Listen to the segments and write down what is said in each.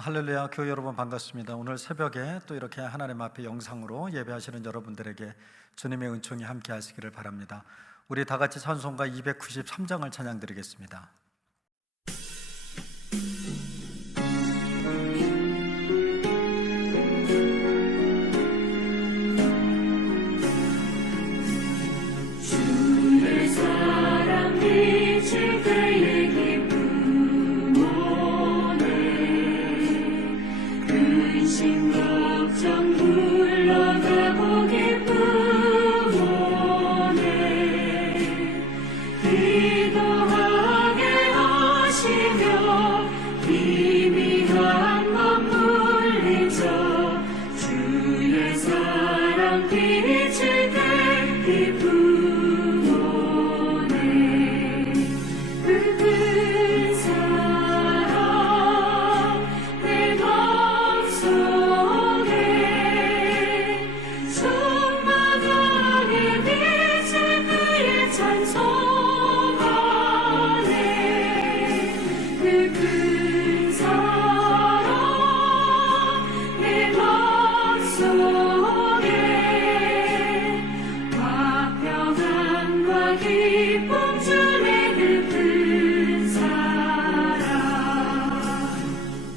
할렐루야, 교회 여러분 반갑습니다. 오늘 새벽에 또 이렇게 하나님 앞에 영상으로 예배하시는 여러분들에게 주님의 은총이 함께 하시기를 바랍니다. 우리 다 같이 찬송가 293장을 찬양드리겠습니다. 주의 사랑 비칠 때에 기쁨 오네. 근심 걱정 물러가고 기쁨 오네. 기도하게 하시며 희미한 맘 물리쳐 주의 사랑 비칠 때 기쁨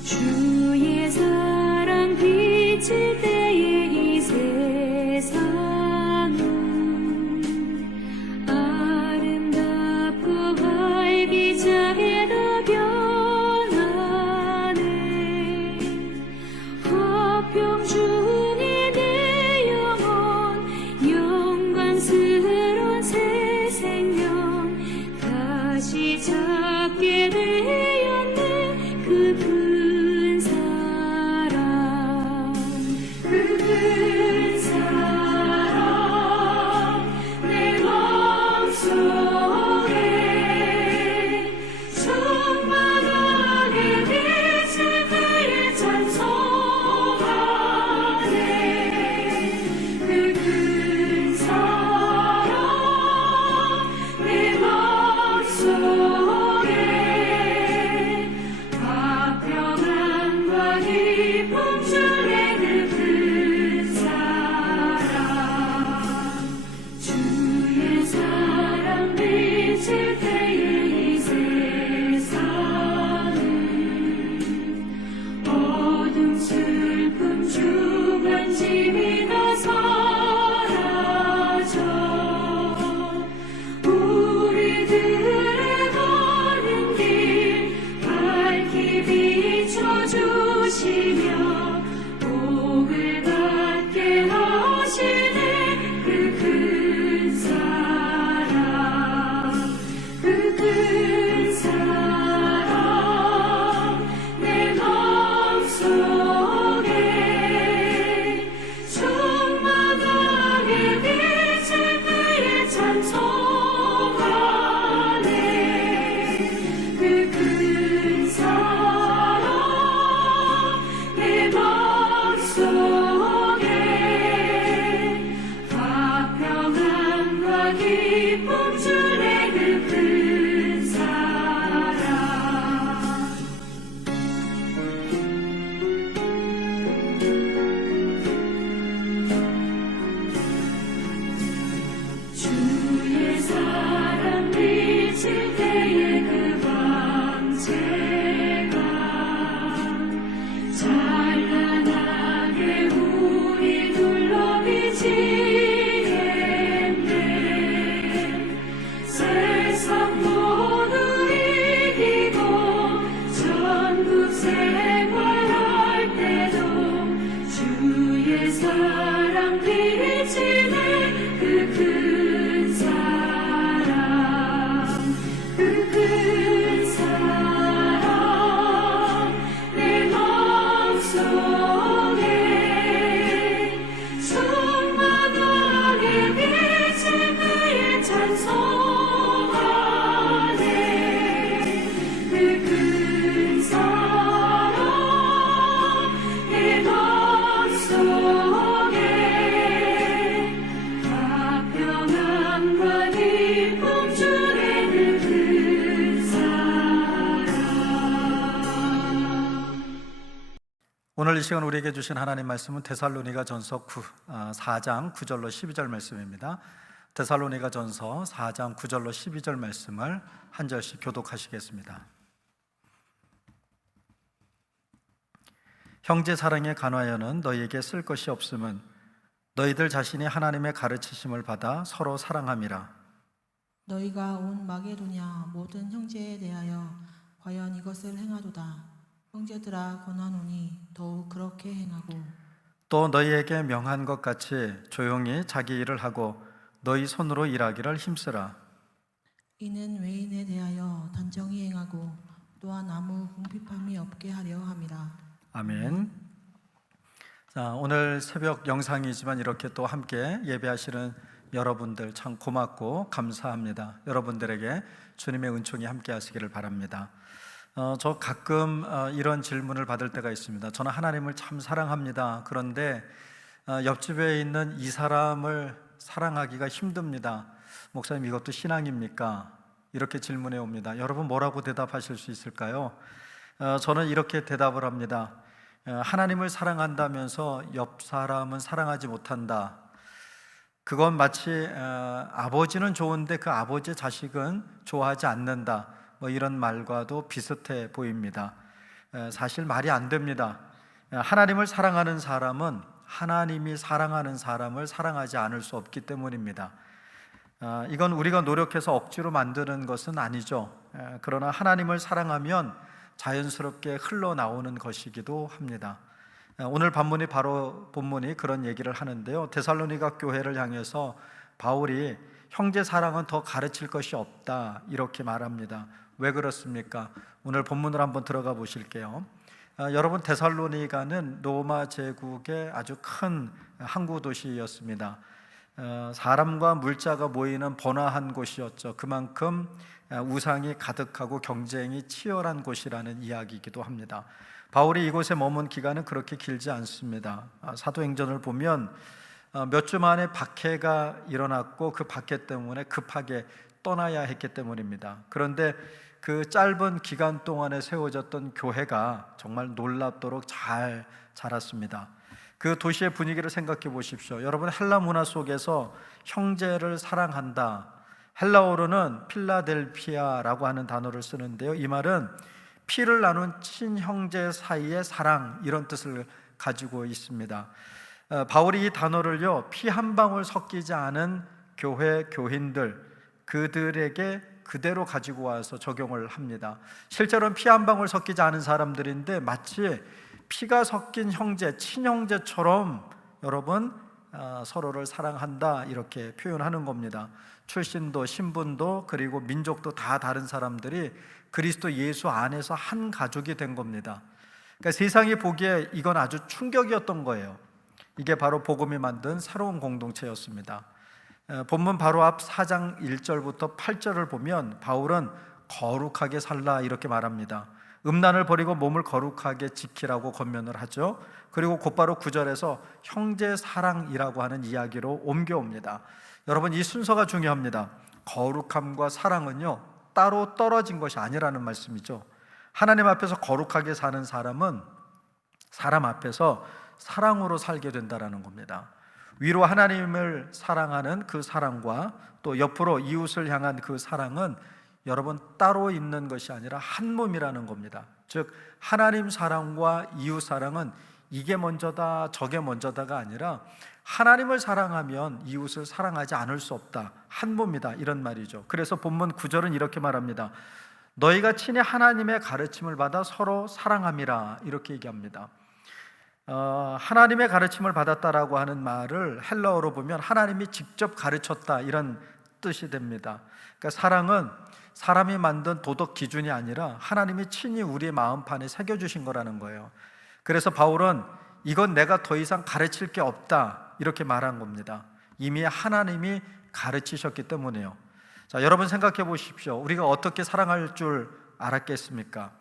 주의 사랑 비칠 때에 이 세상은 아름답고 활기차게도 변하네. 화평주니 내 영혼 영광스러운 새 생명 다시 찾게 되었네. 그분 사랑 내 맘속에 충만하게 비칠 때에 찬송하네. 그 큰 사랑 내 맘속에 오늘 이 시간 우리에게 주신 하나님 말씀은 데살로니가전서 4장 9절로 12절 말씀입니다. 데살로니가전서 4장 9절로 12절 말씀을 한 절씩 교독하시겠습니다. 형제 사랑에 관하여는 너희에게 쓸 것이 없음은 너희들 자신이 하나님의 가르치심을 받아 서로 사랑함이라. 너희가 온 마게도냐 모든 형제에 대하여 과연 이것을 행하도다. 형제들아 권하노니 더욱 그렇게 행하고, 또 너희에게 명한 것 같이 조용히 자기 일을 하고 너희 손으로 일하기를 힘쓰라. 이는 외인에 대하여 단정히 행하고 또한 아무 궁핍함이 없게 하려 함이라. 아멘. 자, 오늘 새벽 영상이지만 이렇게 또 함께 예배하시는 여러분들 참 고맙고 감사합니다. 여러분들에게 주님의 은총이 함께 하시기를 바랍니다. 저 가끔 이런 질문을 받을 때가 있습니다. 저는 하나님을 참 사랑합니다. 그런데 옆집에 있는 이 사람을 사랑하기가 힘듭니다. 목사님, 이것도 신앙입니까? 이렇게 질문해 옵니다. 여러분 뭐라고 대답하실 수 있을까요? 저는 이렇게 대답을 합니다. 하나님을 사랑한다면서 옆 사람은 사랑하지 못한다. 그건 마치 아버지는 좋은데 그 아버지의 자식은 좋아하지 않는다, 뭐 이런 말과도 비슷해 보입니다. 사실 말이 안 됩니다. 하나님을 사랑하는 사람은 하나님이 사랑하는 사람을 사랑하지 않을 수 없기 때문입니다. 이건 우리가 노력해서 억지로 만드는 것은 아니죠. 그러나 하나님을 사랑하면 자연스럽게 흘러나오는 것이기도 합니다. 오늘 본문이 그런 얘기를 하는데요. 데살로니가 교회를 향해서 바울이 형제 사랑은 더 가르칠 것이 없다 이렇게 말합니다. 왜 그렇습니까? 오늘 본문을 한번 들어가 보실게요. 여러분, 데살로니가는 로마 제국의 아주 큰 항구 도시였습니다. 사람과 물자가 모이는 번화한 곳이었죠. 그만큼 우상이 가득하고 경쟁이 치열한 곳이라는 이야기이기도 합니다. 바울이 이곳에 머문 기간은 그렇게 길지 않습니다. 사도행전을 보면 몇 주 만에 박해가 일어났고 그 박해 때문에 급하게 떠나야 했기 때문입니다. 그런데 그 짧은 기간 동안에 세워졌던 교회가 정말 놀랍도록 잘 자랐습니다. 그 도시의 분위기를 생각해 보십시오. 여러분, 헬라 문화 속에서 형제를 사랑한다, 헬라어로는 필라델피아라고 하는 단어를 쓰는데요. 이 말은 피를 나눈 친형제 사이의 사랑, 이런 뜻을 가지고 있습니다. 바울이 이 단어를요, 피 한 방울 섞이지 않은 교회 교인들, 그들에게 그대로 가지고 와서 적용을 합니다. 실제로는 피 한 방울 섞이지 않은 사람들인데 마치 피가 섞인 형제, 친형제처럼 여러분 서로를 사랑한다 이렇게 표현하는 겁니다. 출신도 신분도 그리고 민족도 다 다른 사람들이 그리스도 예수 안에서 한 가족이 된 겁니다. 그러니까 세상이 보기에 이건 아주 충격이었던 거예요. 이게 바로 복음이 만든 새로운 공동체였습니다. 본문 바로 앞 4장 1절부터 8절을 보면 바울은 거룩하게 살라 이렇게 말합니다. 음란을 버리고 몸을 거룩하게 지키라고 권면을 하죠. 그리고 곧바로 9절에서 형제 사랑이라고 하는 이야기로 옮겨옵니다. 여러분, 이 순서가 중요합니다. 거룩함과 사랑은요, 따로 떨어진 것이 아니라는 말씀이죠. 하나님 앞에서 거룩하게 사는 사람은 사람 앞에서 사랑으로 살게 된다는 겁니다. 위로 하나님을 사랑하는 그 사랑과 또 옆으로 이웃을 향한 그 사랑은 여러분 따로 있는 것이 아니라 한 몸이라는 겁니다. 즉 하나님 사랑과 이웃 사랑은 이게 먼저다 저게 먼저다가 아니라 하나님을 사랑하면 이웃을 사랑하지 않을 수 없다, 한 몸이다, 이런 말이죠. 그래서 본문 9절은 이렇게 말합니다. 너희가 친히 하나님의 가르침을 받아 서로 사랑함이라 이렇게 얘기합니다. 하나님의 가르침을 받았다라고 하는 말을 헬라어로 보면 하나님이 직접 가르쳤다 이런 뜻이 됩니다. 그러니까 사랑은 사람이 만든 도덕 기준이 아니라 하나님이 친히 우리의 마음판에 새겨주신 거라는 거예요. 그래서 바울은 이건 내가 더 이상 가르칠 게 없다 이렇게 말한 겁니다. 이미 하나님이 가르치셨기 때문에요. 자, 여러분 생각해 보십시오. 우리가 어떻게 사랑할 줄 알았겠습니까?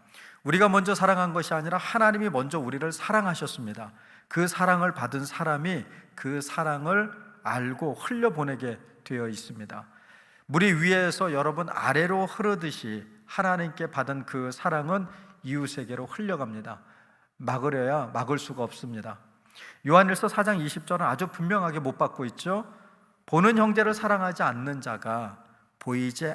우리가 먼저 사랑한 것이 아니라 하나님이 먼저 우리를 사랑하셨습니다. 그 사랑을 받은 사람이 그 사랑을 알고 흘려보내게 되어 있습니다. 물이 위에서 여러분 아래로 흐르듯이 하나님께 받은 그 사랑은 이웃에게로 흘려갑니다. 막으려야 막을 수가 없습니다. 요한일서 4장 20절은 아주 분명하게 못 받고 있죠. 보는 형제를 사랑하지 않는 자가 보지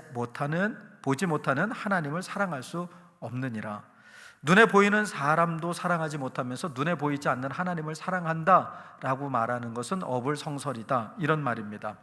못하는 하나님을 사랑할 수 없느니라. 눈에 보이는 사람도 사랑하지 못하면서 눈에 보이지 않는 하나님을 사랑한다라고 말하는 것은 어불성설이다, 이런 말입니다.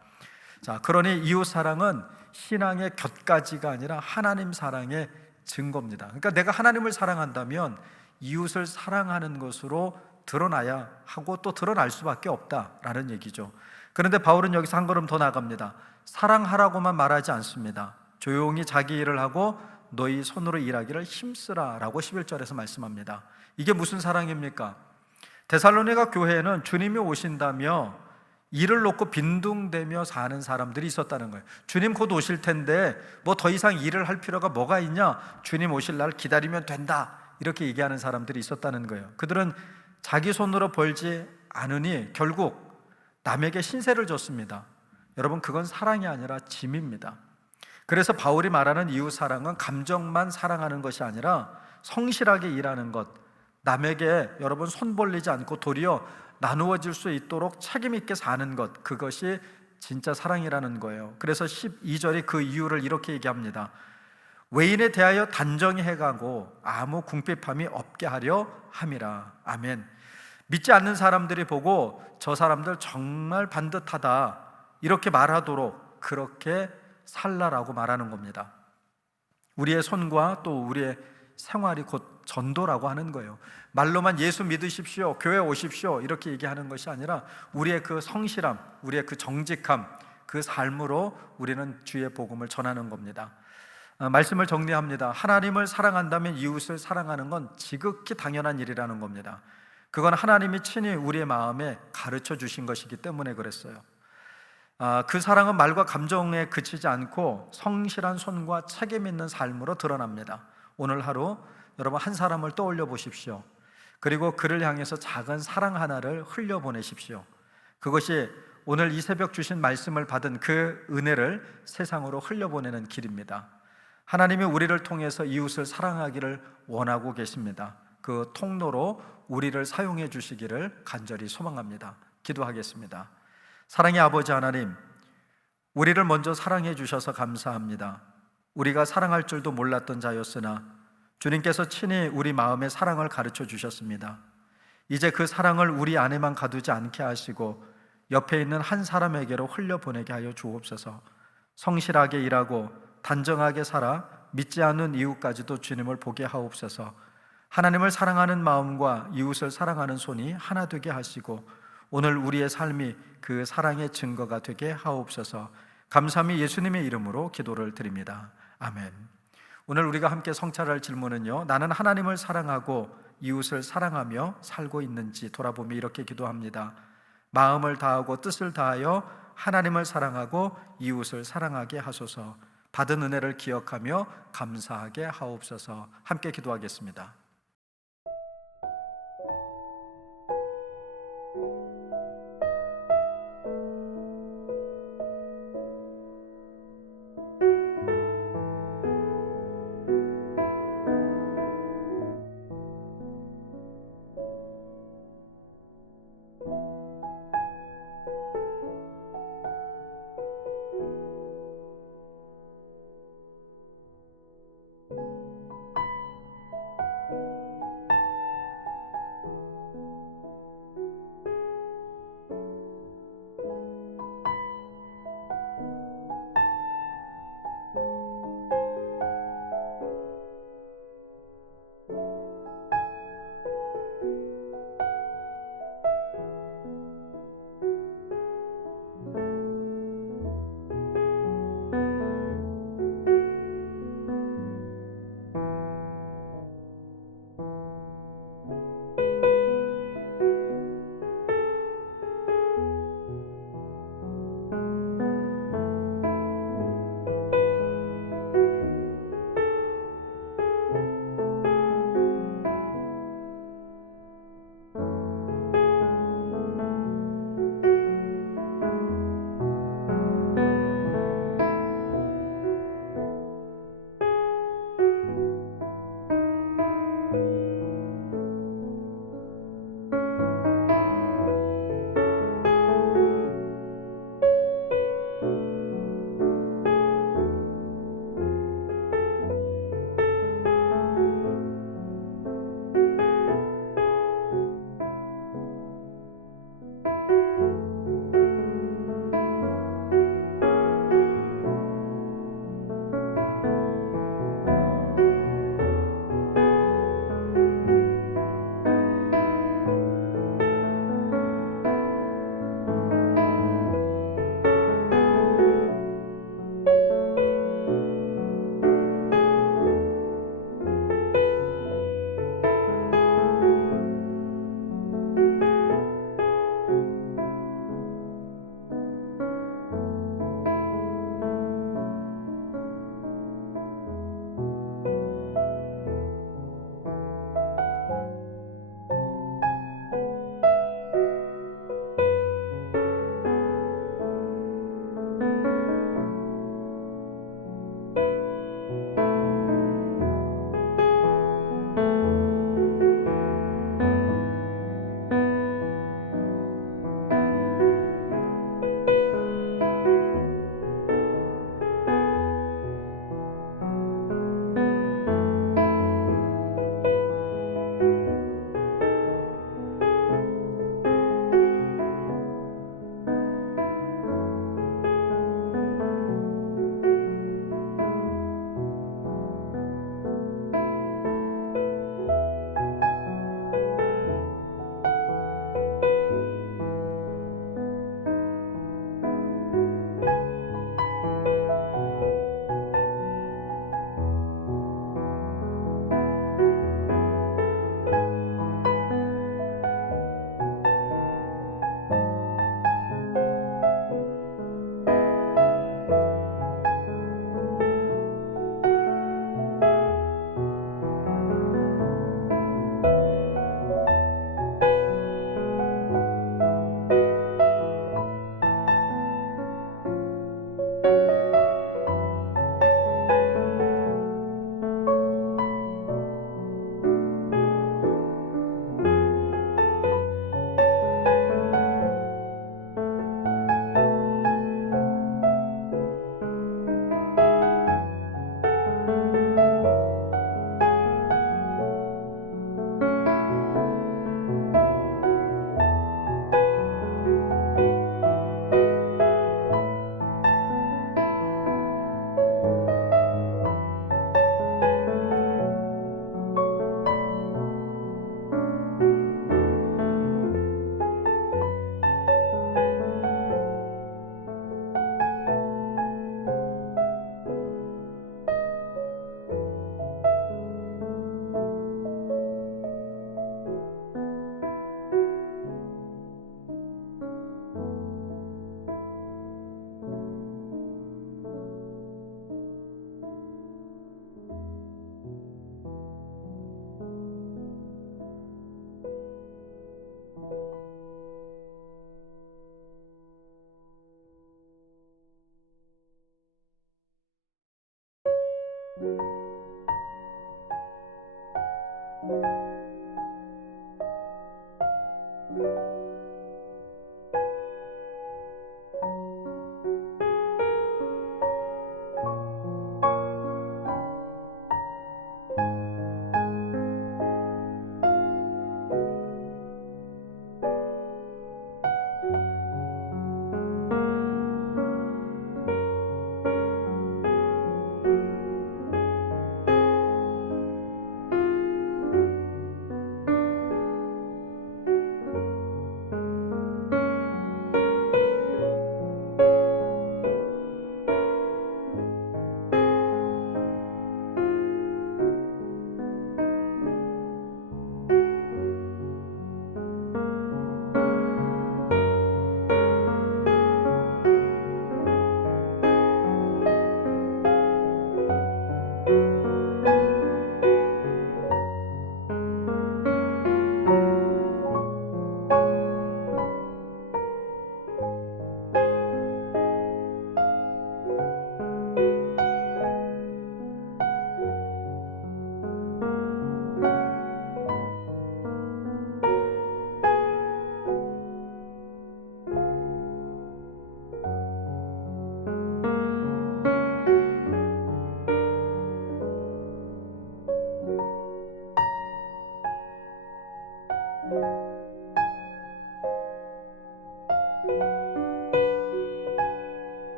자, 그러니 이웃 사랑은 신앙의 곁가지가 아니라 하나님 사랑의 증거입니다. 그러니까 내가 하나님을 사랑한다면 이웃을 사랑하는 것으로 드러나야 하고 또 드러날 수밖에 없다라는 얘기죠. 그런데 바울은 여기서 한 걸음 더 나갑니다. 사랑하라고만 말하지 않습니다. 조용히 자기 일을 하고 너희 손으로 일하기를 힘쓰라 라고 11절에서 말씀합니다. 이게 무슨 사랑입니까? 데살로니가 교회에는 주님이 오신다며 일을 놓고 빈둥대며 사는 사람들이 있었다는 거예요. 주님 곧 오실 텐데 뭐 더 이상 일을 할 필요가 뭐가 있냐, 주님 오실 날 기다리면 된다, 이렇게 얘기하는 사람들이 있었다는 거예요. 그들은 자기 손으로 벌지 않으니 결국 남에게 신세를 줬습니다. 여러분, 그건 사랑이 아니라 짐입니다. 그래서 바울이 말하는 이웃 사랑은 감정만 사랑하는 것이 아니라 성실하게 일하는 것, 남에게 여러분 손 벌리지 않고 도리어 나누어질 수 있도록 책임 있게 사는 것, 그것이 진짜 사랑이라는 거예요. 그래서 12절이 그 이유를 이렇게 얘기합니다. 외인에 대하여 단정히 해가고 아무 궁핍함이 없게 하려 함이라. 아멘. 믿지 않는 사람들이 보고 저 사람들 정말 반듯하다 이렇게 말하도록 그렇게 살라라고 말하는 겁니다. 우리의 손과 또 우리의 생활이 곧 전도라고 하는 거예요. 말로만 예수 믿으십시오, 교회 오십시오 이렇게 얘기하는 것이 아니라 우리의 그 성실함, 우리의 그 정직함, 그 삶으로 우리는 주의 복음을 전하는 겁니다. 말씀을 정리합니다. 하나님을 사랑한다면 이웃을 사랑하는 건 지극히 당연한 일이라는 겁니다. 그건 하나님이 친히 우리의 마음에 가르쳐 주신 것이기 때문에 그랬어요. 그 사랑은 말과 감정에 그치지 않고 성실한 손과 책임 있는 삶으로 드러납니다. 오늘 하루 여러분 한 사람을 떠올려 보십시오. 그리고 그를 향해서 작은 사랑 하나를 흘려보내십시오. 그것이 오늘 이 새벽 주신 말씀을 받은 그 은혜를 세상으로 흘려보내는 길입니다. 하나님이 우리를 통해서 이웃을 사랑하기를 원하고 계십니다. 그 통로로 우리를 사용해 주시기를 간절히 소망합니다. 기도하겠습니다. 사랑의 아버지 하나님, 우리를 먼저 사랑해 주셔서 감사합니다. 우리가 사랑할 줄도 몰랐던 자였으나 주님께서 친히 우리 마음에 사랑을 가르쳐 주셨습니다. 이제 그 사랑을 우리 안에만 가두지 않게 하시고 옆에 있는 한 사람에게로 흘려보내게 하여 주옵소서. 성실하게 일하고 단정하게 살아 믿지 않는 이웃까지도 주님을 보게 하옵소서. 하나님을 사랑하는 마음과 이웃을 사랑하는 손이 하나 되게 하시고 오늘 우리의 삶이 그 사랑의 증거가 되게 하옵소서. 감사함이 예수님의 이름으로 기도를 드립니다. 아멘. 오늘 우리가 함께 성찰할 질문은요, 나는 하나님을 사랑하고 이웃을 사랑하며 살고 있는지 돌아보며 이렇게 기도합니다. 마음을 다하고 뜻을 다하여 하나님을 사랑하고 이웃을 사랑하게 하소서. 받은 은혜를 기억하며 감사하게 하옵소서. 함께 기도하겠습니다.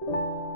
주